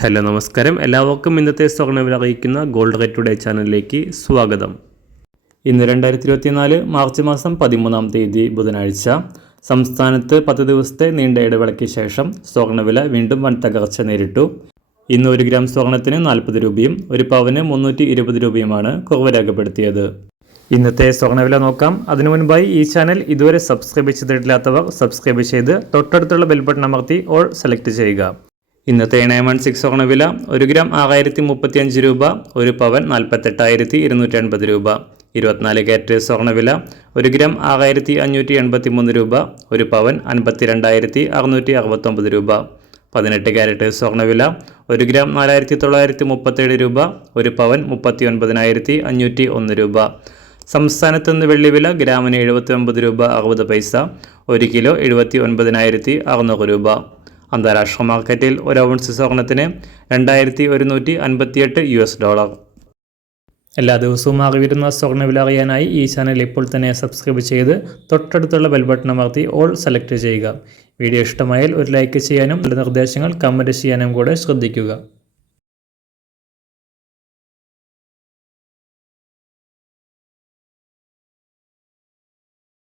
Hello നമസ്കാരം, എല്ലാവർക്കും ഇന്നത്തെ സ്വർണ്ണവില അറിയിക്കുന്ന ഗോൾഡ് റേറ്റ് ടുഡേ ചാനലിലേക്ക് സ്വാഗതം. ഇന്ന് 2024 മാർച്ച് മാസം 13-ാം തീയതി ബുധനാഴ്ച. സംസ്ഥാനത്ത് 10 ദിവസത്തെ നീണ്ട ഇടവേളയ്ക്ക് ശേഷം സ്വർണ്ണവില വീണ്ടും വൻ തകർച്ച നേരിട്ടു. ഇന്ന് 1 ഗ്രാം സ്വർണ്ണത്തിന് 40 രൂപയും 1 പവന് 320 രൂപയുമാണ് കുറവ് രേഖപ്പെടുത്തിയത്. ഇന്നത്തെ സ്വർണ്ണവില നോക്കാം. അതിനു മുൻപായി ഈ ചാനൽ ഇതുവരെ സബ്സ്ക്രൈബ് ചെയ്തിട്ടില്ലാത്തവർ സബ്സ്ക്രൈബ് ചെയ്ത് തൊട്ടടുത്തുള്ള ബെൽ ബട്ടൺ അമർത്തി ഓൾ സെലക്ട് ചെയ്യുക. ഇന്നത്തെ 916 സ്വർണ്ണവില 1 ഗ്രാം 6035 രൂപ, 1 പവൻ 48,280 രൂപ. 24 കാരറ്റ് സ്വർണ്ണവില 1 ഗ്രാം 6583 രൂപ, 1 പവൻ 52,669 രൂപ. 18 കാരറ്റ് സ്വർണ്ണവില 1 ഗ്രാം 4937 രൂപ, 1 പവൻ 39,501 രൂപ. സംസ്ഥാനത്ത് നിന്ന് വെള്ളിവില ഗ്രാമിന് 79 രൂപ 60 പൈസ, 1 കിലോ 79,600 രൂപ. അന്താരാഷ്ട്ര മാർക്കറ്റിൽ 1 ഔൺസ് സ്വർണ്ണത്തിന് $2,158. എല്ലാ ദിവസവും അറിവിരുന്ന സ്വർണ്ണവില അറിയാനായി ഈ ചാനൽ ഇപ്പോൾ തന്നെ സബ്സ്ക്രൈബ് ചെയ്ത് തൊട്ടടുത്തുള്ള ബെൽ ബട്ടൺ അമർത്തി ഓൾ സെലക്ട് ചെയ്യുക. വീഡിയോ ഇഷ്ടമായാൽ ഒരു ലൈക്ക് ചെയ്യാനും നല്ല നിർദ്ദേശങ്ങൾ കമൻറ്റ് ചെയ്യാനും കൂടെ ശ്രദ്ധിക്കുക.